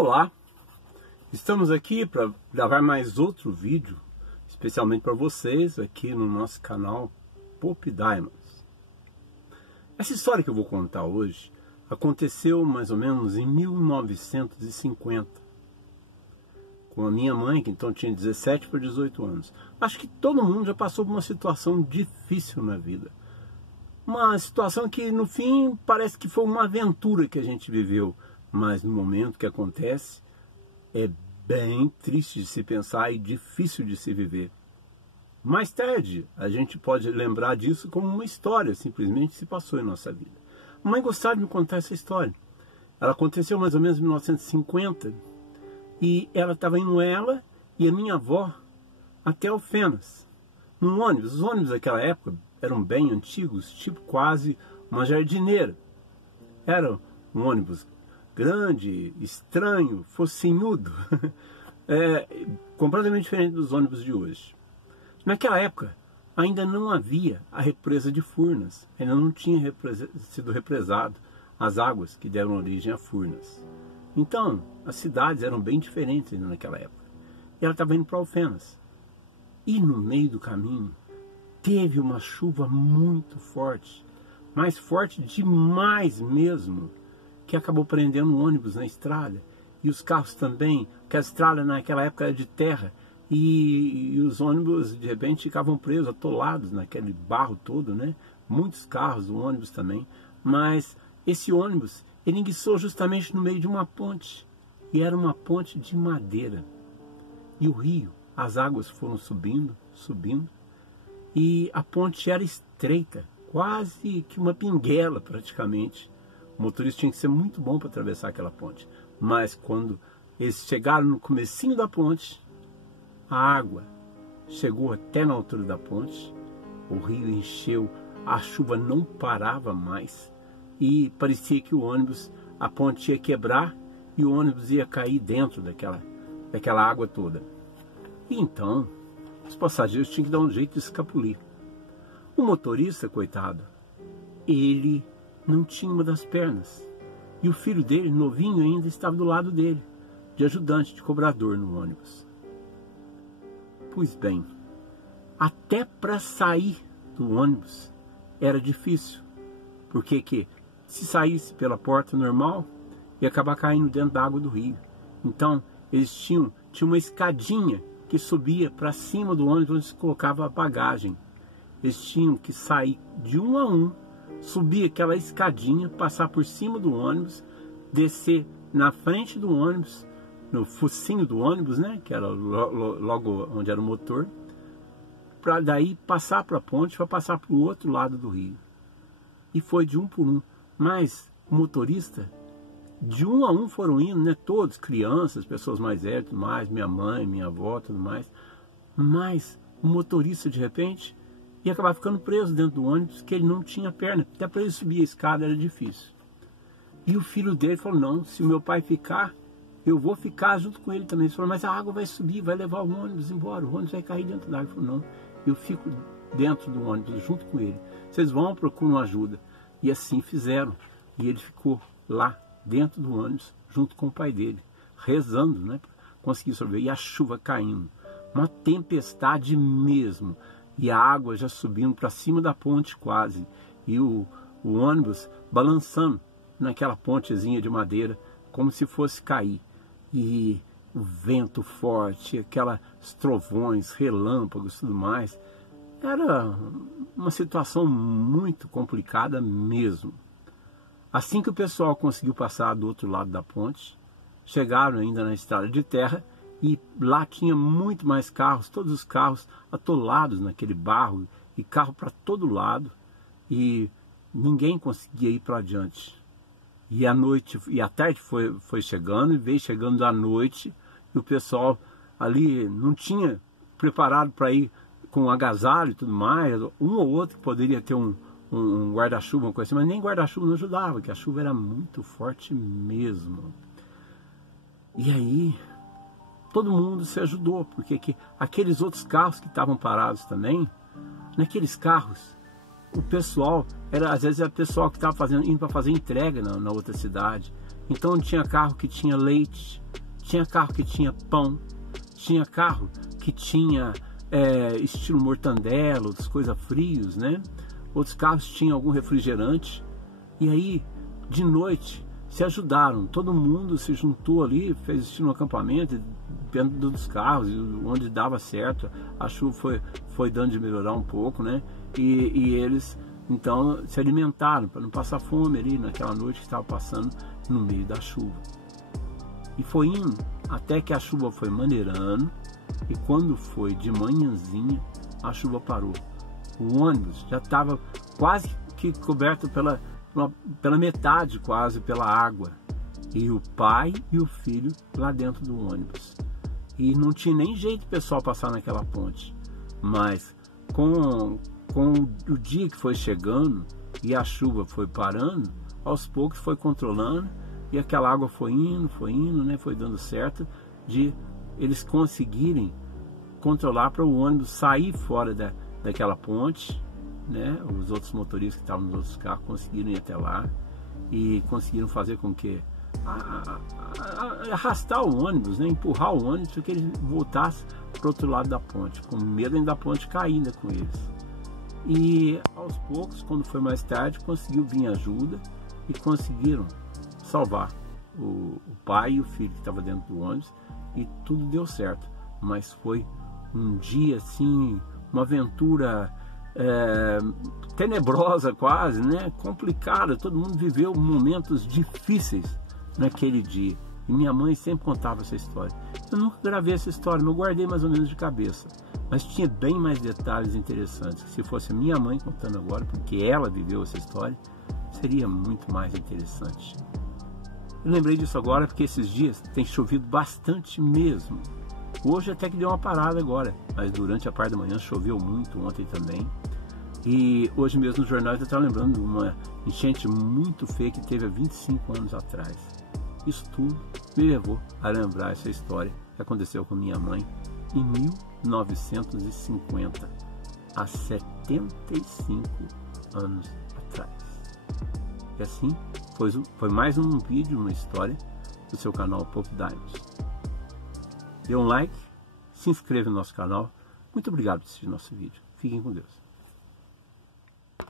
Olá, estamos aqui para gravar mais outro vídeo, especialmente para vocês aqui no nosso canal Pop Diamonds. Essa história que eu vou contar hoje aconteceu mais ou menos em 1950, com a minha mãe, que então tinha 17 para 18 anos. Acho que todo mundo já passou por uma situação difícil na vida. Uma situação que no fim parece que foi uma aventura que a gente viveu, mas no momento que acontece é bem triste de se pensar e difícil de se viver. Mais tarde a gente pode lembrar disso como uma história, simplesmente se passou em nossa vida. A mãe gostava de me contar essa história. Ela aconteceu mais ou menos em 1950 e ela estava indo, ela e a minha avó, até Alfenas, num ônibus. Os ônibus daquela época eram bem antigos, tipo quase uma jardineira. Era um ônibus grande, estranho, focinhudo, completamente diferente dos ônibus de hoje. Naquela época ainda não havia a represa de Furnas, ainda não tinha sido represado as águas que deram origem a Furnas. Então as cidades eram bem diferentes ainda naquela época. E ela estava indo para Alfenas. E no meio do caminho teve uma chuva muito forte, mais forte demais mesmo, que acabou prendendo o ônibus na estrada, e os carros também, porque a estrada naquela época era de terra, e os ônibus de repente ficavam presos, atolados naquele barro todo, né? Muitos carros, o ônibus também, mas esse ônibus, ele enguiçou justamente no meio de uma ponte, e era uma ponte de madeira, e o rio, as águas foram subindo, e a ponte era estreita, quase que uma pinguela praticamente. O motorista tinha que ser muito bom para atravessar aquela ponte. Mas quando eles chegaram no comecinho da ponte, a água chegou até na altura da ponte, o rio encheu, a chuva não parava mais e parecia que o ônibus, a ponte ia quebrar e o ônibus ia cair dentro daquela água toda. E então os passageiros tinham que dar um jeito de escapulir. O motorista, coitado, ele não tinha uma das pernas. E o filho dele, novinho ainda, estava do lado dele, de ajudante, de cobrador no ônibus. Pois bem, até para sair do ônibus era difícil, porque se saísse pela porta normal, ia acabar caindo dentro da água do rio. Então, eles tinham uma escadinha que subia para cima do ônibus, onde se colocava a bagagem. Eles tinham que sair de um a um, subir aquela escadinha, passar por cima do ônibus, descer na frente do ônibus, no focinho do ônibus, né, que era logo onde era o motor, para daí passar para a ponte, para passar para o outro lado do rio. E foi de um por um. Mas o motorista, de um a um foram indo, né, todos, crianças, pessoas mais velhas, tudo mais, minha mãe, minha avó, tudo mais. Mas o motorista, de repente, ia acabar ficando preso dentro do ônibus, que ele não tinha perna. Até para ele subir a escada era difícil. E o filho dele falou, não, se o meu pai ficar, eu vou ficar junto com ele também. Ele falou, mas a água vai subir, vai levar o ônibus embora, o ônibus vai cair dentro da água. Ele falou, não, eu fico dentro do ônibus, junto com ele. Vocês vão, procuram ajuda. E assim fizeram. E ele ficou lá, dentro do ônibus, junto com o pai dele, rezando, né, para conseguir sobreviver. E a chuva caindo, uma tempestade mesmo. E a água já subindo para cima da ponte quase. E o ônibus balançando naquela pontezinha de madeira, como se fosse cair. E o vento forte, aquelas trovões, relâmpagos e tudo mais. Era uma situação muito complicada mesmo. Assim que o pessoal conseguiu passar do outro lado da ponte, chegaram ainda na estrada de terra, e lá tinha muito mais carros, todos os carros atolados naquele barro, e carro para todo lado, e ninguém conseguia ir para adiante. E a noite, e a tarde foi chegando, e veio chegando a noite, e o pessoal ali não tinha preparado para ir com agasalho e tudo mais, um ou outro que poderia ter um guarda-chuva, uma coisa assim, mas nem guarda-chuva não ajudava, porque a chuva era muito forte mesmo. E aí todo mundo se ajudou, porque aqueles outros carros que estavam parados também, naqueles carros, o pessoal, às vezes era o pessoal que estava indo para fazer entrega na outra cidade, Então tinha carro que tinha leite, tinha carro que tinha pão, tinha carro que tinha estilo mortandela, outras coisas frios, né? Outros carros tinham algum refrigerante. E aí, de noite, se ajudaram, todo mundo se juntou ali, fez estilo um acampamento dentro dos carros, onde dava certo. A chuva foi dando de melhorar um pouco, né? E eles então se alimentaram para não passar fome ali naquela noite que estava passando no meio da chuva. E foi indo até que a chuva foi maneirando, e quando foi de manhãzinha a chuva parou. O ônibus já estava quase que coberto pela metade, quase, pela água, e o pai e o filho lá dentro do ônibus. E não tinha nem jeito de o pessoal passar naquela ponte, mas com o dia que foi chegando e a chuva foi parando, aos poucos foi controlando, e aquela água foi indo, né, foi dando certo de eles conseguirem controlar para o ônibus sair fora daquela ponte, né? Os outros motoristas que estavam nos outros carros conseguiram ir até lá e conseguiram fazer com que arrastar o ônibus, né? Empurrar o ônibus para que ele voltasse para o outro lado da ponte, com medo ainda da ponte cair ainda com eles. E aos poucos, quando foi mais tarde, conseguiu vir ajuda e conseguiram salvar o pai e o filho que estava dentro do ônibus, e tudo deu certo. Mas foi um dia assim, uma aventura tenebrosa quase, né? Complicada. Todo mundo viveu momentos difíceis naquele dia. E minha mãe sempre contava essa história. Eu nunca gravei essa história, mas eu guardei mais ou menos de cabeça. Mas tinha bem mais detalhes interessantes. Se fosse a minha mãe contando agora, porque ela viveu essa história, seria muito mais interessante. Eu lembrei disso agora porque esses dias tem chovido bastante mesmo. Hoje até que deu uma parada agora, mas durante a parte da manhã choveu muito, ontem também. E hoje mesmo nos jornais eu estava lembrando de uma enchente muito feia que teve há 25 anos atrás. Isso tudo me levou a lembrar essa história que aconteceu com minha mãe em 1950, há 75 anos atrás. E assim, foi mais um vídeo, uma história do seu canal Pop Dinos. Dê um like, se inscreva no nosso canal. Muito obrigado por assistir nosso vídeo. Fiquem com Deus.